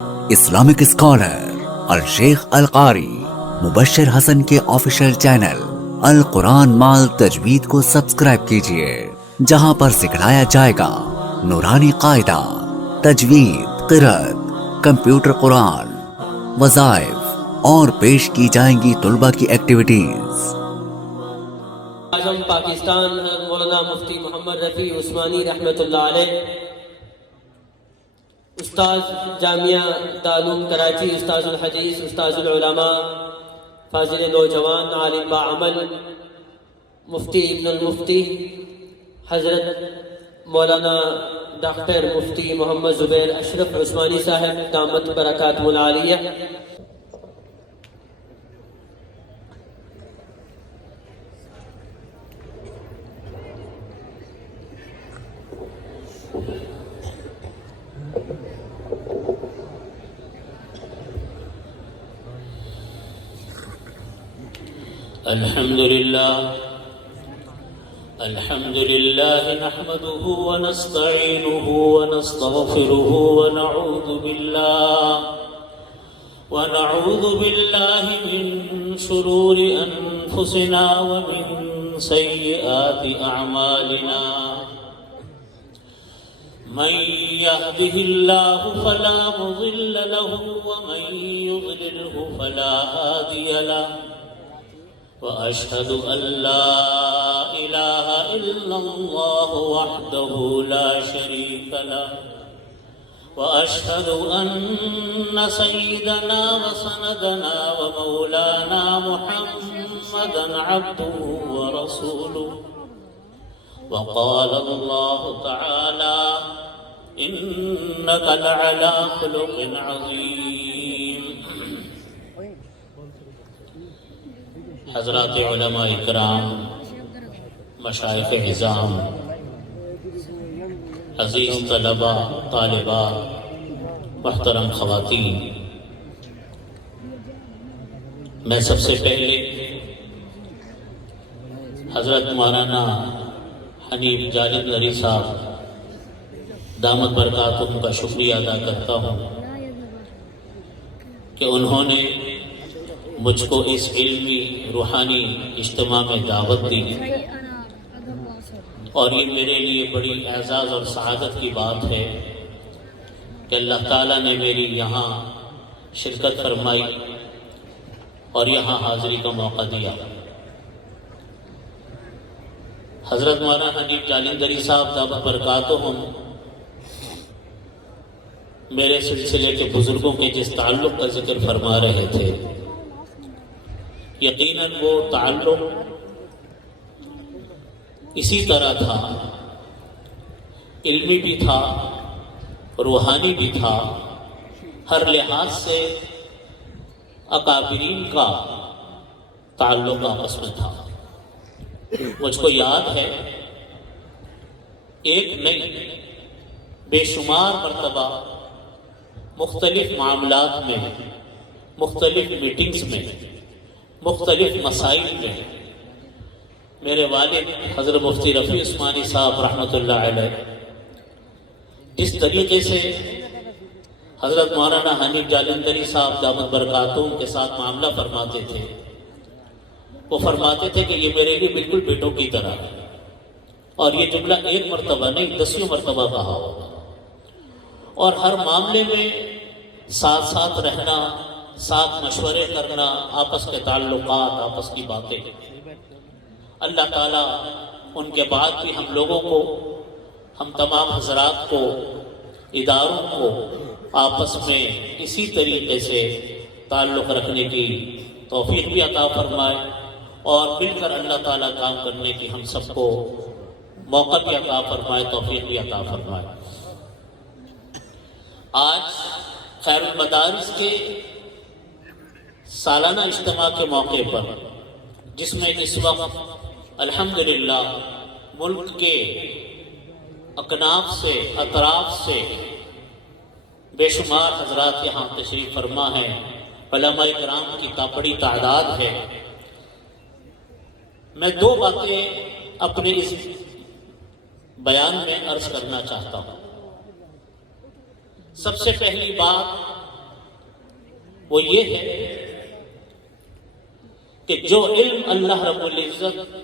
Islamic scholar الشیخ القاری مبشر حسن کے official channel القرآن مال تجوید کو سبسکرائب کیجئے، جہاں پر سکھلایا جائے گا نورانی قاعدہ، تجوید، قرأت، کمپیوٹر قرآن، وظائف اور پیش کی جائیں گی طلبہ کی ایکٹیویٹیز۔ اعظم پاکستان مولانا مفتی محمد رفیع عثمانی رحمۃ اللہ علیہ، استاذ جامعہ دارالعلوم کراچی، استاذ الحدیث، استاذ العلماء، فاضل نوجوان، عالم باعمل، مفتی ابن المفتی حضرت مولانا ڈاکٹر مفتی محمد زبیر اشرف عثمانی صاحب دامت برکاتہ العالیہ، الحمد لله نحمده ونستعينه ونستغفره ونعوذ بالله من شرور أنفسنا ومن سيئات أعمالنا، من يهده الله فلا مضل له ومن يضلله فلا هادي له، وأشهد أن لا إله إلا الله وحده لا شريك له، وأشهد أن سيدنا وسندنا ومولانا محمدا عبده ورسوله، وقال الله تعالى إنك لعلى خلق عظيم۔ حضرات علماء اکرام، مشائخ عظام، عزیز طلباء، طالبات، محترم خواتین، میں سب سے پہلے حضرت مولانا حنیف جالندھری صاحب دامت برکاتہم کا شکریہ ادا کرتا ہوں کہ انہوں نے مجھ کو اس علمی روحانی اجتماع میں دعوت دی، اور یہ میرے لیے بڑی اعزاز اور سعادت کی بات ہے کہ اللہ تعالیٰ نے میری یہاں شرکت فرمائی اور یہاں حاضری کا موقع دیا۔ حضرت مولانا حنیف جالندھری صاحب دامت برکاتہم میرے سلسلے کے بزرگوں کے جس تعلق کا ذکر فرما رہے تھے، یقیناً وہ تعلق اسی طرح تھا، علمی بھی تھا، روحانی بھی تھا، ہر لحاظ سے اکابرین کا تعلق آپس میں تھا۔ مجھ کو یاد ہے ایک نہیں بے شمار مرتبہ مختلف معاملات میں، مختلف میٹنگز میں، مختلف مسائل میں میرے والد حضرت مفتی رفیع عثمانی صاحب رحمۃ اللہ علیہ جس طریقے سے حضرت مولانا حنیف جالندھری صاحب دامت برکاتہم کے ساتھ معاملہ فرماتے تھے، وہ فرماتے تھے کہ یہ میرے لیے بالکل بیٹوں کی طرح ہے، اور یہ جملہ ایک مرتبہ نہیں 10 مرتبہ کہا ہوگا، اور ہر معاملے میں ساتھ ساتھ رہنا، ساتھ مشورے کرنا، آپس کے تعلقات، آپس کی باتیں۔ اللہ تعالیٰ ان کے بعد بھی ہم لوگوں کو، ہم تمام حضرات کو، اداروں کو آپس میں اسی طریقے سے تعلق رکھنے کی توفیق بھی عطا فرمائے، اور مل کر اللہ تعالیٰ کام کرنے کی ہم سب کو موقع بھی عطا فرمائے، توفیق بھی عطا فرمائے۔ آج خیر المدارس کے سالانہ اجتماع کے موقع پر، جس میں اس وقت الحمدللہ ملک کے اکناف سے، اطراف سے بے شمار حضرات یہاں تشریف فرما ہیں، علماء کرام کی بڑی تعداد ہے، میں 2 باتیں اپنے اس بیان میں عرض کرنا چاہتا ہوں۔ سب سے پہلی بات وہ یہ ہے کہ جو علم اللہ رب العزت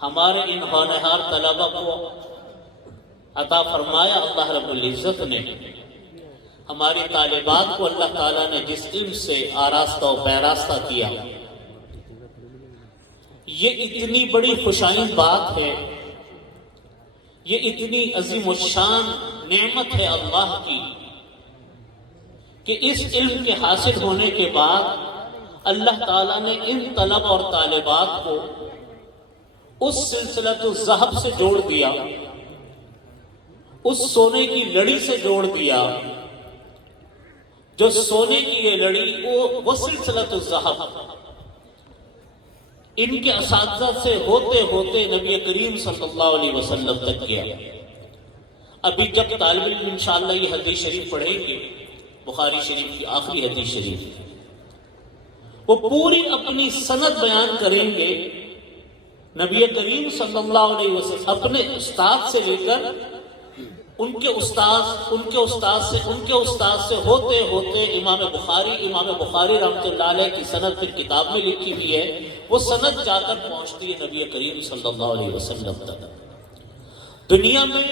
ہمارے ان ہونہار طلبہ کو عطا فرمایا، اللہ رب العزت نے ہماری طالبات کو اللہ تعالیٰ نے جس علم سے آراستہ و پیراستہ کیا، یہ اتنی بڑی خوشائن بات ہے، یہ اتنی عظیم الشان نعمت ہے اللہ کی کہ اس علم کے حاصل ہونے کے بعد اللہ تعالیٰ نے ان طلبہ اور طالبات کو اس سلسلۃ الذہب سے جوڑ دیا، اس سونے کی لڑی سے جوڑ دیا، جو سونے کی یہ لڑی وہ سلسلۃ الذہب ان کے اساتذہ سے ہوتے ہوتے نبی کریم صلی اللہ علیہ وسلم تک گیا۔ ابھی جب طالب علم انشاءاللہ یہ حدیث شریف پڑھیں گے، بخاری شریف کی آخری حدیث شریف، وہ پوری اپنی سند بیان کریں گے نبی کریم صلی اللہ علیہ وسلم اپنے استاد سے لے کر ان کے استاد سے ہوتے ہوتے امام بخاری رحمۃ اللہ علیہ کی سند پھر کتاب میں لکھی ہوئی ہے، وہ سند جا کر پہنچتی ہے نبی کریم صلی اللہ علیہ وسلم تک۔ دنیا میں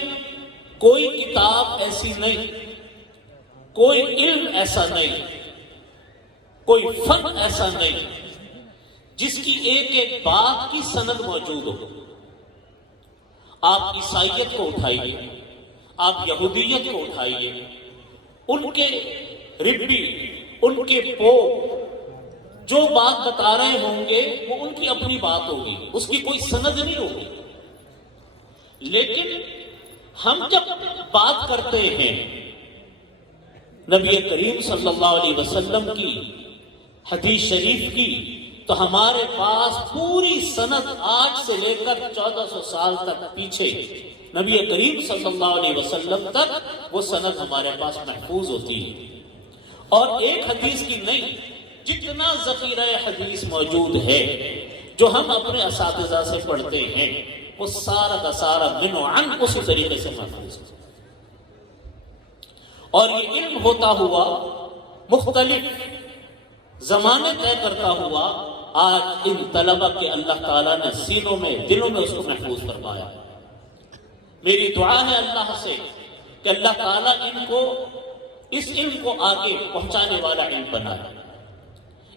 کوئی کتاب ایسی نہیں، کوئی علم ایسا نہیں، کوئی فن ایسا نہیں جس کی ایک ایک بات کی سند موجود ہو۔ آپ عیسائیت کو اٹھائیے، آپ یہودیت کو اٹھائیے، ان کے ربی، ان کے پوپ جو بات بتا رہے ہوں گے وہ ان کی اپنی بات ہوگی، اس کی کوئی سند نہیں ہوگی۔ لیکن ہم جب بات کرتے ہیں نبی کریم صلی اللہ علیہ وسلم کی حدیث شریف کی، تو ہمارے پاس پوری سند آج سے لے کر 1400 سال تک پیچھے نبی کریم صلی اللہ علیہ وسلم تک وہ سند ہمارے پاس محفوظ ہوتی ہے۔ اور ایک حدیث کی نہیں، جتنا ذخیرہ حدیث موجود ہے جو ہم اپنے اساتذہ سے پڑھتے ہیں، وہ سارا کا سارا من و عن اسی طریقے سے محفوظ ہے۔ اور یہ علم ہوتا ہوا مختلف زمانے طے کرتا ہوا آج ان طلبہ کے اللہ تعالیٰ نے سینوں میں، دلوں میں اس کو محفوظ فرمایا۔ میری دعا ہے اللہ سے کہ اللہ تعالیٰ ان کو اس علم کو آگے پہنچانے والا علم بنائے،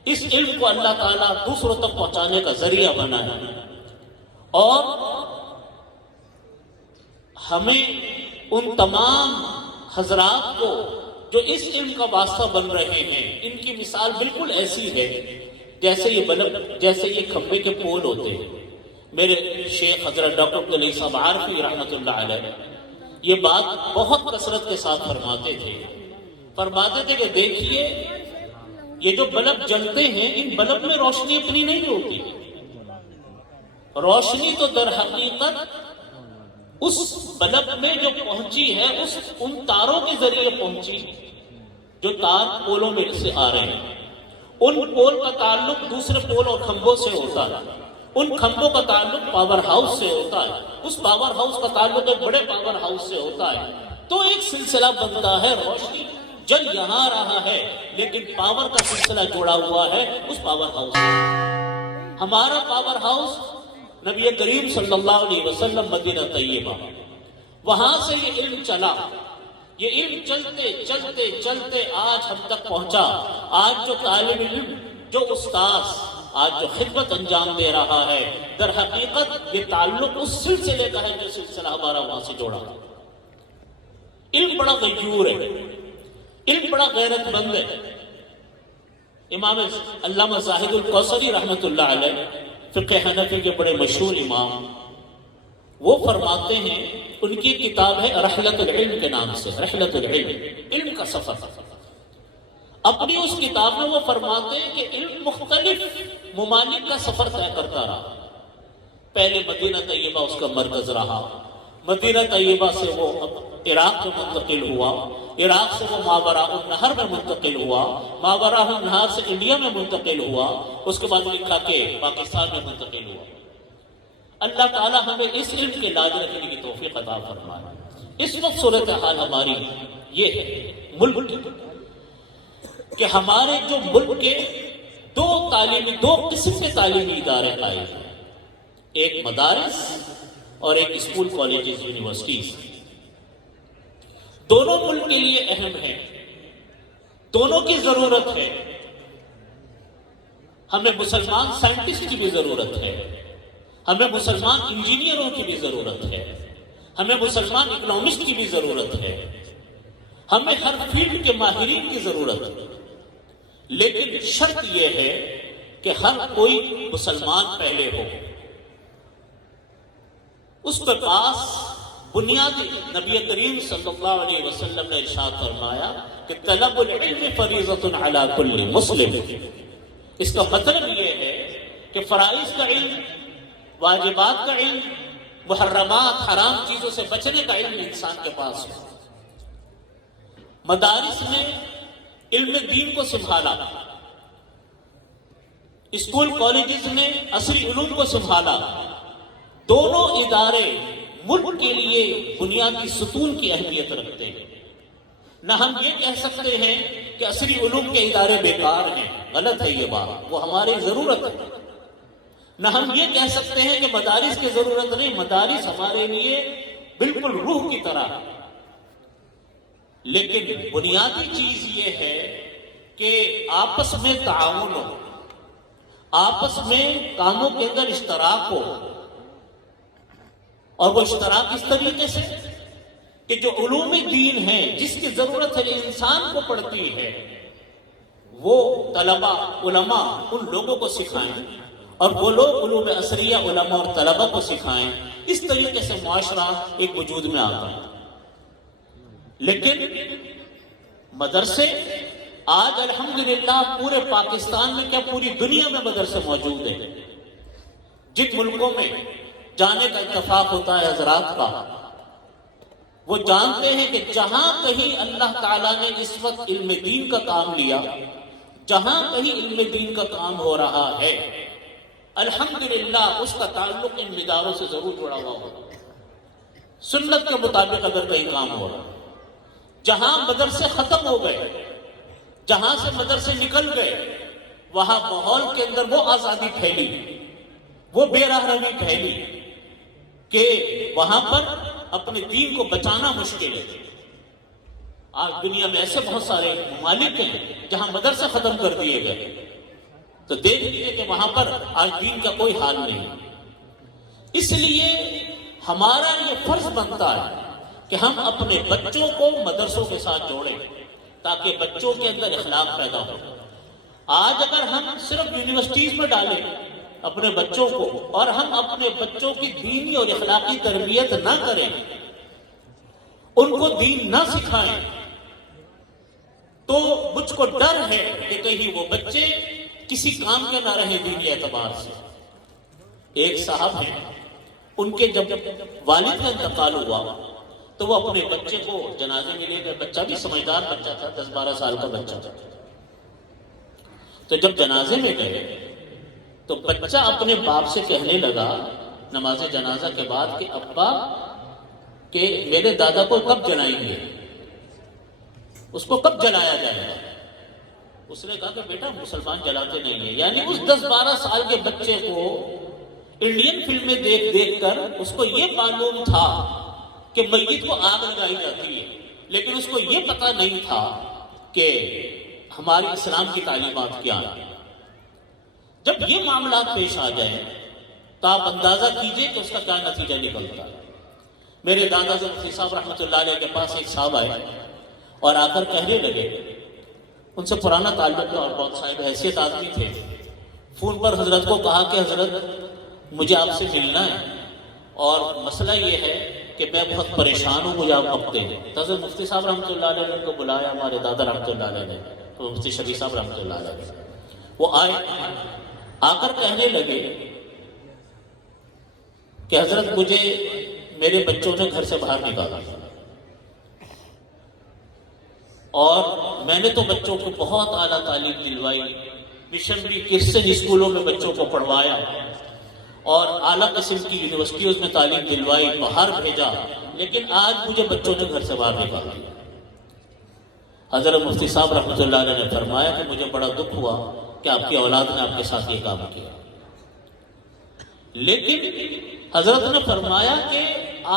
اس علم کو اللہ تعالیٰ دوسروں تک پہنچانے کا ذریعہ بنائے، اور ہمیں ان تمام حضرات کو جو اس علم کا واسطہ بن رہے ہیں، ان کی مثال بالکل ایسی ہے جیسے یہ کھمبے کے پول ہوتے ہیں۔ میرے شیخ حضرت ڈاکٹر عبدالعلی صاحب عارفی رحمۃ اللہ علیہ یہ بات بہت کثرت کے ساتھ فرماتے تھے کہ دیکھیے یہ جو بلب جلتے ہیں، ان بلب میں روشنی اپنی نہیں ہوتی، روشنی تو در حقیقت اس بلب میں جو پہنچی ہے ان تاروں کے ذریعے پہنچی جو تار پولوں میں سے آ رہے ہیں۔ ان پول کا تعلق دوسرے پول اور کھمبوں سے ہوتا ہے، ان کھمبوں کا تعلق پاور ہاؤس سے ہوتا ہے، اس پاور ہاؤس کا تعلق ایک بڑے پاور ہاؤس سے ہوتا ہے، تو ایک سلسلہ بنتا ہے۔ روشنی جل یہاں رہا ہے لیکن پاور کا سلسلہ جوڑا ہوا ہے اس پاور ہاؤس سے۔ ہمارا پاور ہاؤس نبی کریم صلی اللہ علیہ وسلم مدینہ طیبہ، وہاں سے یہ علم چلا، یہ علم چلتے چلتے چلتے آج ہم تک پہنچا۔ آج جو طالب علم، جو استاذ آج جو خدمت انجام دے رہا ہے، در حقیقت یہ تعلق اس سلسلے کا ہے جو سلسلہ ہمارا وہاں سے جوڑا۔ علم بڑا غیور ہے، علم بڑا غیرت مند ہے۔ امام علامہ زاہد الکوثری رحمۃ اللہ علیہ، فقہ حنفی کے بڑے مشہور امام، وہ فرماتے ہیں، ان کی کتاب ہے رحلت العلم کے نام سے، رحلت العلم، علم کا سفر۔ اپنی اس کتاب میں وہ فرماتے ہیں کہ علم مختلف ممالک کا سفر طے کرتا رہا۔ پہلے مدینہ طیبہ اس کا مرکز رہا، مدینہ طیبہ سے وہ عراق میں منتقل ہوا، عراق سے وہ ماوراء النہر میں منتقل ہوا، ماوراء النہر سے انڈیا میں منتقل ہوا، اس کے بعد لکھا کہ پاکستان میں منتقل ہوا۔ اللہ تعالیٰ ہمیں اس علم کے لاج رکھنے کی توفیق عطا فرمائے۔ اس وقت صورتحال ہماری یہ ہے، ملک کہ ہمارے جو ملک کے دو قسم کے تعلیمی ادارے قائم ہیں، ایک مدارس اور ایک اسکول کالجز یونیورسٹیز. دونوں ملک کے لیے اہم ہیں، دونوں کی ضرورت ہے. ہمیں مسلمان سائنٹسٹ کی بھی ضرورت ہے، ہمیں مسلمان انجینئروں کی بھی ضرورت ہے، ہمیں مسلمان اکنامسٹ کی بھی ضرورت ہے، ہمیں ہر فیلڈ کے ماہرین کی ضرورت ہے. لیکن شرط یہ ہے کہ ہر کوئی مسلمان پہلے ہو، اس کے پاس بنیادی. نبی کریم صلی اللہ علیہ وسلم نے ارشاد فرمایا کہ طلب العلم فریضۃ علی کل مسلم. اس کا مطلب یہ ہے کہ فرائض کا علم، واجبات کا علم، محرمات حرام چیزوں سے بچنے کا علم انسان کے پاس ہو. مدارس میں علم دین کو سنبھالا، اسکول کالجز نے عصری علوم کو سنبھالا. دونوں ادارے ملک کے لیے بنیادی ستون کی اہمیت رکھتے ہیں. نہ ہم یہ کہہ سکتے ہیں کہ عصری علوم کے ادارے بیکار ہیں، غلط ہے یہ بات، وہ ہماری ضرورت ہے. نہ ہم یہ کہہ سکتے ہیں کہ مدارس کی ضرورت نہیں، مدارس ہمارے لیے بالکل روح کی طرح ہے. لیکن بنیادی چیز یہ ہے کہ آپس میں تعاون ہو، آپس میں کاموں کے اندر اشتراک ہو. اور وہ اشتراک اس طریقے سے کہ جو علوم دین ہے، جس کی ضرورت ہے انسان کو پڑتی ہے، وہ طلبہ علماء ان لوگوں کو سکھائیں اور وہ لوگ علوم عصریہ علماء اور طلبہ کو سکھائیں. اس طریقے سے معاشرہ ایک وجود میں آتا ہے. لیکن مدرسے آج الحمدللہ پورے پاکستان میں کیا پوری دنیا میں مدرسے موجود ہیں. جن ملکوں میں جانے کا اتفاق ہوتا ہے حضرات کا، وہ جانتے ہیں کہ جہاں کہیں اللہ تعالیٰ نے اس وقت علم دین کا کام لیا، جہاں کہیں علم دین کا کام ہو رہا ہے، الحمدللہ اس کا تعلق ان اداروں سے ضرور جڑا ہوا ہوگا. سنت کے مطابق اگر کہیں کام ہو رہا، جہاں مدرسے ختم ہو گئے، جہاں سے مدرسے نکل گئے، وہاں ماحول کے اندر وہ آزادی پھیلی، وہ بے راہ روی پھیلی کہ وہاں پر اپنے دین کو بچانا مشکل ہے. آج دنیا میں ایسے بہت سارے ممالک ہیں جہاں مدرسے ختم کر دیے گئے، تو دیکھ لیجیے کہ وہاں پر آج دین کا کوئی حال نہیں. اس لیے ہمارا یہ فرض بنتا ہے کہ ہم اپنے بچوں کو مدرسوں کے ساتھ جوڑیں تاکہ بچوں کے اندر اخلاق پیدا ہو. آج اگر ہم صرف یونیورسٹیز میں ڈالیں اپنے بچوں کو اور ہم اپنے بچوں کی دینی اور اخلاقی تربیت نہ کریں، ان کو دین نہ سکھائیں، تو مجھ کو ڈر ہے کہ کہیں وہ بچے کسی کام کے نہ رہے دینی اعتبار سے. ایک صاحب ہیں، ان کے جب والد کا انتقال ہوا تو وہ اپنے بچے کو جنازے میں لے گئے. بچہ بھی سمجھدار بچہ تھا، 10-12 سال کا بچہ تھا. تو جب جنازے میں گئے تو بچہ اپنے باپ سے کہنے لگا نماز جنازہ کے بعد کہ ابا کہ میرے دادا کو کب جلائیں گے، اس کو کب جلایا جائے گا. اس نے کہا کہ بیٹا مسلمان جلاتے نہیں ہیں. یعنی اس 10-12 سال کے بچے کو انڈین فلمیں دیکھ دیکھ کر اس کو یہ معلوم تھا کہ میت کو آگ لگائی جاتی ہے، لیکن اس کو یہ پتہ نہیں تھا کہ ہماری اسلام کی تعلیمات کیا ہیں. جب یہ معاملات پیش آ جائیں تو آپ اندازہ کیجئے کہ اس کا کیا نتیجہ نکلتا ہے. میرے دادا مفتی صاحب رحمۃ اللہ علیہ کے پاس ایک صاحب آئے اور آ کر کہنے لگے، ان سے پرانا تعلق تھا اور بہت صاحب حیثیت آدمی تھے. فون پر حضرت کو کہا کہ حضرت مجھے آپ سے ملنا ہے اور مسئلہ یہ ہے کہ میں بہت پریشان ہوں، مجھے آپ وقت دیں. حضرت مفتی صاحب رحمۃ اللہ علیہ نے ان کو بلایا، ہمارے دادا رحمۃ اللہ علیہ نے، تو مفتی شفیع صاحب رحمۃ اللہ علیہ وہ آئے، آ کر کہنے لگے کہ حضرت مجھے میرے بچوں نے گھر سے باہر نکالا اور میں نے تو بچوں کو بہت اعلیٰ تعلیم دلوائی، مشنری کرسچن اسکولوں میں بچوں کو پڑھوایا اور اعلیٰ قسم کی یونیورسٹیوں میں تعلیم دلوائی، باہر بھیجا، لیکن آج مجھے بچوں نے گھر سے باہر نکال دیا. حضرت مفتی صاحب رحمۃ اللہ علیہ نے فرمایا کہ مجھے بڑا دکھ ہوا کہ آپ کی اولاد نے آپ کے ساتھ یہ کام کیا، لیکن حضرت نے فرمایا کہ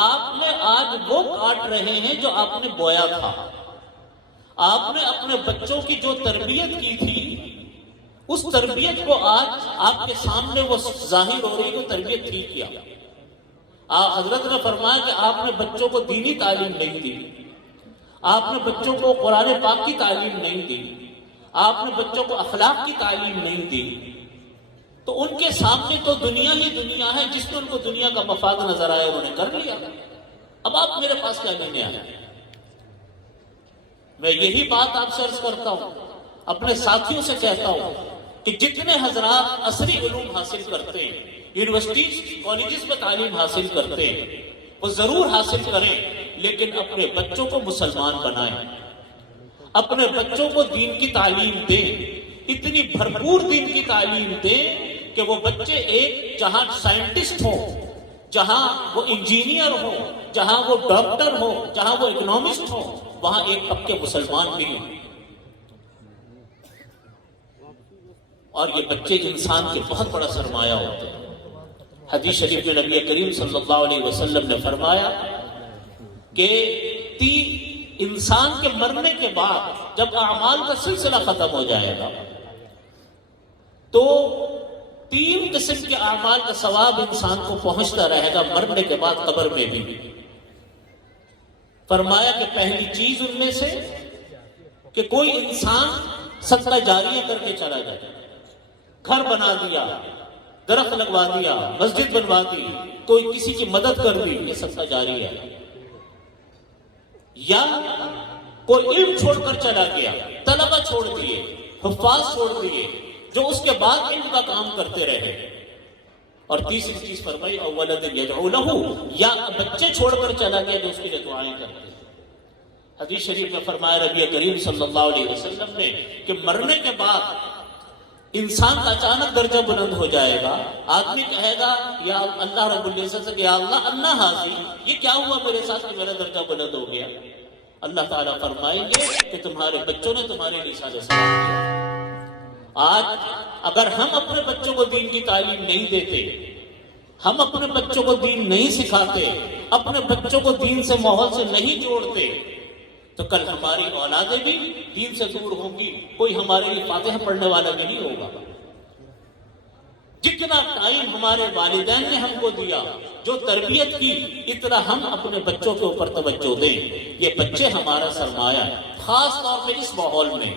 آپ نے آج وہ کاٹ رہے ہیں جو آپ نے بویا تھا. آپ نے اپنے بچوں کی جو تربیت کی تھی اس تربیت کو آج آپ کے سامنے وہ ظاہر ہو رہی ہے کہ تربیت ٹھیک کیا. حضرت نے فرمایا کہ آپ نے بچوں کو دینی تعلیم نہیں دی، آپ نے بچوں کو قرآن پاک کی تعلیم نہیں دی، آپ نے بچوں کو اخلاق کی تعلیم نہیں دی، تو ان کے سامنے تو دنیا ہی دنیا ہے. جس نے ان کو دنیا کا مفاد نظر آیا انہوں نے کر لیا. اب آپ میرے پاس کیا لینے آئے؟ میں یہی بات آپ سے عرض کرتا ہوں، اپنے ساتھیوں سے کہتا ہوں کہ جتنے حضرات عصری علوم حاصل کرتے ہیں، یونیورسٹیز کالجز میں تعلیم حاصل کرتے ہیں، وہ ضرور حاصل کریں، لیکن اپنے بچوں کو مسلمان بنائیں، اپنے بچوں کو دین کی تعلیم دیں، اتنی بھرپور دین کی تعلیم دیں کہ وہ بچے ایک جہاں سائنٹسٹ ہو، جہاں وہ انجینئر ہو، جہاں وہ ڈاکٹر ہو، جہاں وہ اکنامسٹ ہو، وہاں ایک پکے مسلمان بھی ہوں. اور یہ بچے انسان کے بہت بڑا سرمایہ ہوتے ہیں. حدیث شریف میں نبی کریم صلی اللہ علیہ وسلم نے فرمایا کہ انسان کے مرنے کے بعد جب اعمال کا سلسلہ ختم ہو جائے گا تو 3 قسم کے اعمال کا ثواب انسان کو پہنچتا رہے گا مرنے کے بعد قبر میں بھی. فرمایا کہ پہلی چیز ان میں سے کہ کوئی انسان صدقہ جاریہ کر کے چلا جائے، گھر بنا دیا، درخت لگوا دیا، مسجد بنوا دی، کوئی کسی کی مدد کر دی، یہ صدقہ جاریہ ہے. یا کوئی علم چھوڑ کر چلا گیا، طلبہ چھوڑ دیے، حفاظ چھوڑ دیے جو اس کے بعد علم کا کام کرتے رہے. اور تیسری چیز فرمائی اولد یدعو لہ، یا بچے چھوڑ کر چلا گیا جو اس کے لیے دعائیں کرتے. حدیث شریف میں فرمایا نبی کریم صلی اللہ علیہ وسلم نے کہ مرنے کے بعد انسان کا اچانک درجہ بلند ہو جائے گا. آدمی کہے گا یا اللہ رب العزت سے کہ یا اللہ انا حاضی، یہ کیا ہوا میرے ساتھ کہ میرا درجہ بلند ہو گیا؟ اللہ تعالیٰ فرمائیں گے کہ تمہارے بچوں نے تمہارے لیے سال سلام کیا. آج اگر ہم اپنے بچوں کو دین کی تعلیم نہیں دیتے، ہم اپنے بچوں کو دین نہیں سکھاتے، اپنے بچوں کو دین سے ماحول سے نہیں جوڑتے، تو کل ہماری اولادیں بھی دین سے دور ہوں گی. کوئی ہمارے لیے فاتحہ پڑھنے والا نہیں ہوگا. جتنا ٹائم ہمارے والدین نے ہم کو دیا، جو تربیت کی، اتنا ہم اپنے بچوں کے اوپر توجہ دیں. یہ بچے ہمارا سرمایہ ہے. خاص طور پہ اس ماحول میں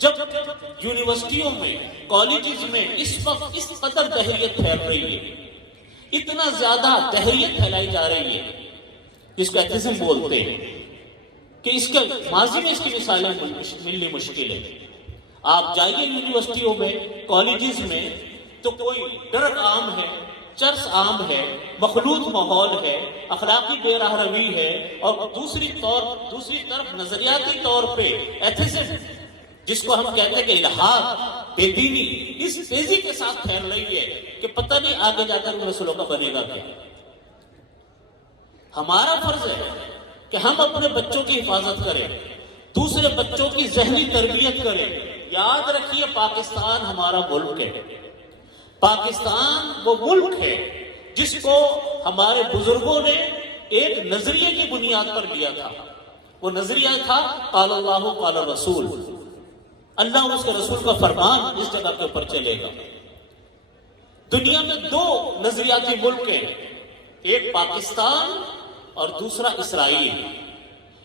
جب یونیورسٹیوں میں، کالجز میں اس وقت اس قدر دہریت پھیل رہی ہے، اتنا زیادہ دہریت پھیلائی جا رہی ہے، جس کو ایتھیزم بولتے ہیں، کہ اس کے ماضی میں اس کی مثالیں ملنی مشکل ہے. آپ جائیے یونیورسٹیوں میں، کالجز میں، تو کوئی ڈرگ عام ہے، چرس عام ہے، مخلوط ماحول ہے، اخلاقی بے راہ روی ہے، اور دوسری طرف نظریاتی طور پہ ایتھیزم، جس کو ہم کہتے ہیں کہ الہاد، بے دینی، اس تیزی کے ساتھ پھیل رہی ہے کہ پتہ نہیں آگے جا کر رسولوں کا بنے گا کیا. ہمارا فرض ہے کہ ہم اپنے بچوں کی حفاظت کریں، دوسرے بچوں کی ذہنی تربیت کریں. یاد رکھیے پاکستان ہمارا ملک ہے. پاکستان وہ ملک ہے جس کو ہمارے بزرگوں نے ایک نظریے کی بنیاد پر لیا تھا. وہ نظریہ تھا قال اللہ قال رسول، اللہ اور اس کے رسول کا فرمان اس جگہ کے اوپر چلے گا. دنیا میں 2 نظریاتی ملک ہیں، ایک پاکستان اور دوسرا اسرائیل.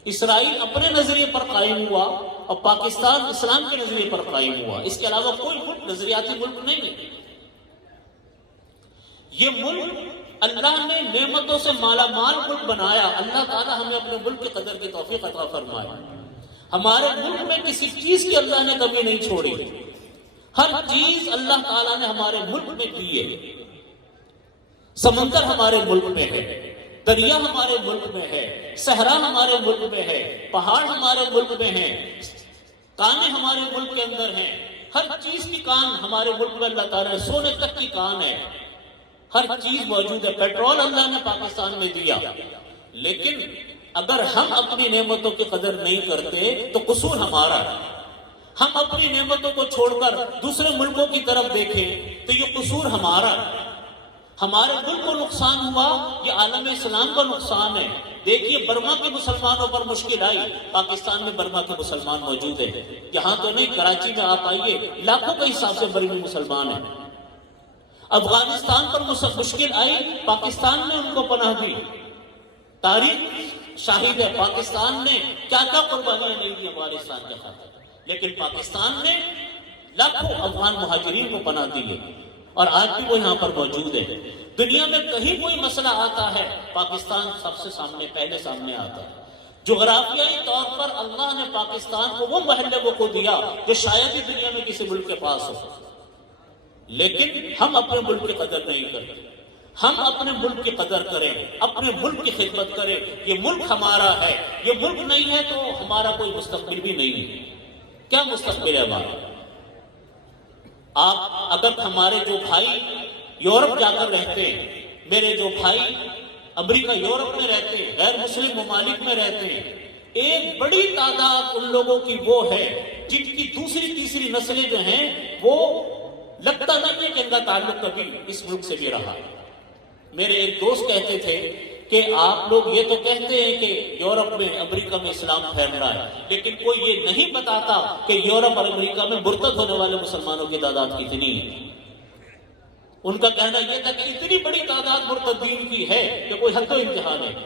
اسرائیل اپنے نظریے پر قائم ہوا اور پاکستان اسلام کے نظریے پر قائم ہوا. اس کے علاوہ کوئی ملک نظریاتی ملک نہیں ہے. یہ ملک اللہ نے نعمتوں سے مالا مال ملک بنایا. اللہ تعالیٰ ہمیں اپنے ملک کی قدر کی توفیق عطا فرمائے. ہمارے ملک میں کسی چیز کی اللہ نے کمی نہیں چھوڑی. ہر چیز اللہ تعالیٰ نے ہمارے ملک میں دی ہے. سمندر ہمارے ملک میں ہے، دریا ہمارے ملک میں ہے، صحرا ہمارے ملک میں ہے، پہاڑ ہمارے ملک میں ہیں، کانیں ہمارے ملک کے اندر ہیں. ہر چیز کی کان ہمارے ملک میں اللہ تعالیٰ نے، سونے تک کی کان ہے. ہر چیز موجود ہے. پیٹرول اللہ نے پاکستان میں دیا، لیکن اگر ہم اپنی نعمتوں کی قدر نہیں کرتے تو قصور ہمارا ہے. ہم اپنی نعمتوں کو چھوڑ کر دوسرے ملکوں کی طرف دیکھیں تو یہ قصور ہمارا ہے. ہمارے ملک کو نقصان ہوا، یہ عالم اسلام کا نقصان ہے. دیکھیے برما کے مسلمانوں پر مشکل آئی، پاکستان میں برما کے مسلمان موجود ہیں. یہاں تو نہیں، کراچی میں آپ آئیے، لاکھوں کے حساب سے برمی مسلمان ہیں. افغانستان پر مشکل آئی، پاکستان نے ان کو پناہ دی. تاریخ شاہد ہے پاکستان نے کیا کیا قربانیاں نہیں دی افغانستان کے خاطر، لیکن پاکستان نے لاکھوں افغان مہاجرین کو پناہ دی ہے اور آج بھی وہ یہاں پر موجود ہے. دنیا میں کہیں کوئی مسئلہ آتا ہے پاکستان سب سے پہلے سامنے آتا ہے. جغرافیائی طور پر اللہ نے پاکستان کو وہ محل کو دیا جو شاید ہی دنیا میں کسی ملک کے پاس ہو، لیکن ہم اپنے ملک کی قدر نہیں کرتے. ہم اپنے ملک کی قدر کریں، اپنے ملک کی خدمت کریں. یہ ملک ہمارا ہے، یہ ملک نہیں ہے تو ہمارا کوئی مستقبل بھی نہیں ہے. کیا مستقبل ہے ہمارا؟ آپ اگر ہمارے جو بھائی یورپ جا کر رہتے ہیں، میرے جو بھائی امریکہ یورپ میں رہتے ہیں، غیر مسلم ممالک میں رہتے ہیں، ایک بڑی تعداد ان لوگوں کی وہ ہے جن کی دوسری تیسری نسلیں جو ہیں وہ لگتا نہیں ہے کہ ان کا تعلق کبھی اس ملک سے بھی رہا. میرے ایک دوست کہتے تھے کہ آپ لوگ یہ تو کہتے ہیں کہ یورپ میں امریکہ میں اسلام پھیل رہا ہے، لیکن کوئی یہ نہیں بتاتا کہ یورپ اور امریکہ میں مرتد ہونے والے مسلمانوں کی تعداد کتنی ہے. ان کا کہنا یہ تھا کہ اتنی بڑی تعداد مرتدین کی ہے کہ کوئی حد و انتہا نہیں.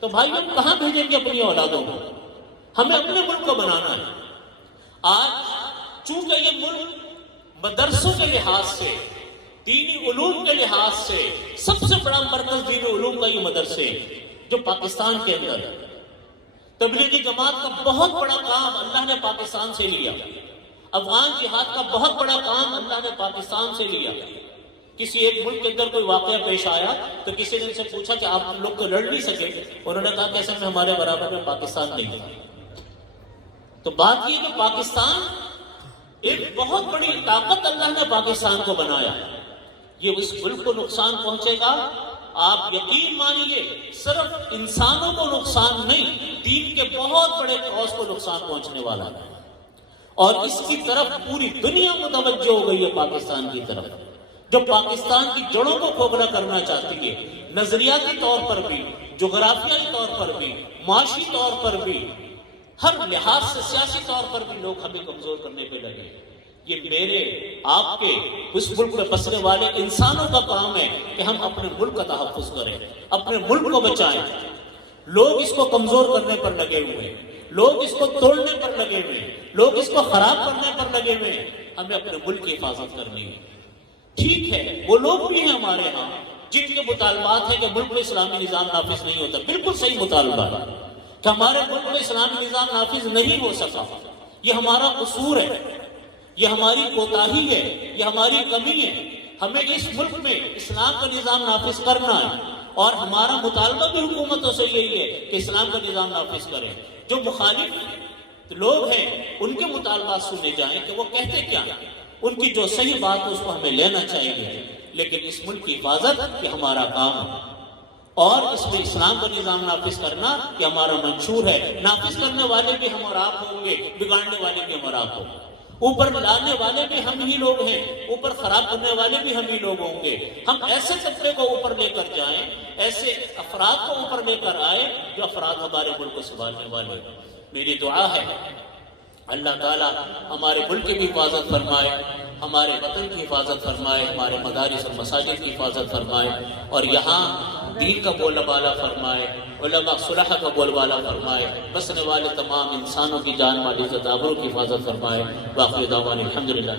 تو بھائی ہم کہاں بھیجیں گے اپنی اولادوں کو؟ ہمیں اپنے ملک کو بنانا ہے. آج چونکہ یہ ملک مدرسوں کے لحاظ سے، دینی علوم کے لحاظ سے سب سے بڑا مرکز دینی علوم کا یہ مدرسے جو پاکستان کے اندر ہے. تبلیغی جماعت کا بہت بڑا کام اللہ نے پاکستان سے لیا. افغان جہاد کا بہت بڑا کام اللہ نے پاکستان سے لیا. کسی ایک ملک کے اندر کوئی واقعہ پیش آیا تو کسی نے ان سے پوچھا کہ آپ لوگ تو لڑ نہیں سکے. انہوں نے کہا کہ ایسے میں ہمارے برابر میں پاکستان نہیں تھا. تو بات یہ کہ پاکستان ایک بہت بڑی طاقت اللہ نے پاکستان کو بنایا. یہ اس ملک کو نقصان پہنچے گا، آپ یقین مانیے صرف انسانوں کو نقصان نہیں، دین کے بہت بڑے کاز کو نقصان پہنچنے والا ہے. اور اس کی طرف پوری دنیا متوجہ ہو گئی ہے پاکستان کی طرف، جو پاکستان کی جڑوں کو کھوکھلا کرنا چاہتی ہے. نظریاتی طور پر بھی، جغرافیائی طور پر بھی، معاشی طور پر بھی، ہر لحاظ سے سیاسی طور پر بھی لوگ ہمیں کمزور کرنے پہ لگے. یہ میرے آپ کے اس ملک میں بسنے والے انسانوں کا کام ہے کہ ہم اپنے ملک کا تحفظ کریں، اپنے ملک کو بچائیں. لوگ اس کو کمزور کرنے پر لگے ہوئے، لوگ اس کو توڑنے پر لگے ہوئے، لوگ اس کو خراب کرنے پر لگے ہوئے. ہمیں اپنے ملک کی حفاظت کرنی ہے. ٹھیک ہے وہ لوگ بھی ہیں ہمارے ہاں جن کے مطالبات ہیں کہ ملک میں اسلامی نظام نافذ نہیں ہوتا. بالکل صحیح مطالبہ ہے کہ ہمارے ملک میں اسلامی نظام نافذ نہیں ہو سکا. یہ ہمارا قصور ہے، یہ ہماری کوتاہی ہے، یہ ہماری کمی ہے. ہمیں اس ملک میں اسلام کا نظام نافذ کرنا ہے اور ہمارا مطالبہ بھی حکومتوں سے یہی ہے کہ اسلام کا نظام نافذ کریں. جو مخالف لوگ ہیں ان کے مطالبات سنے جائیں کہ وہ کہتے کیا ہیں، ان کی جو صحیح بات ہے اس کو ہمیں لینا چاہیے. لیکن اس ملک کی حفاظت یہ ہمارا کام ہے اور اس میں اسلام کا نظام نافذ کرنا یہ ہمارا منشور ہے. نافذ کرنے والے بھی ہم اور آپ ہوں گے، بگاڑنے والے بھی ہم اور آپ ہوں گے. اوپر لانے والے بھی ہم ہی لوگ ہیں، اوپر خراب کرنے والے بھی ہم ہی لوگ ہوں گے. ہم ایسے طبقے کو اوپر لے کر جائیں، ایسے افراد کو اوپر لے کر آئے جو افراد ہمارے ملک کو سنبھالنے والے. میری دعا ہے اللہ تعالیٰ ہمارے ملک کی بھی حفاظت فرمائے، ہمارے وطن کی حفاظت فرمائے، ہمارے مدارس اور مساجد کی حفاظت فرمائے اور یہاں دین کا بولا بالا فرمائے، علماء صلح کا بول بالا فرمائے، بسنے والے تمام انسانوں کی جان مال عزت آبرو کی حفاظت فرمائے. باقی دعوانا الحمدللہ.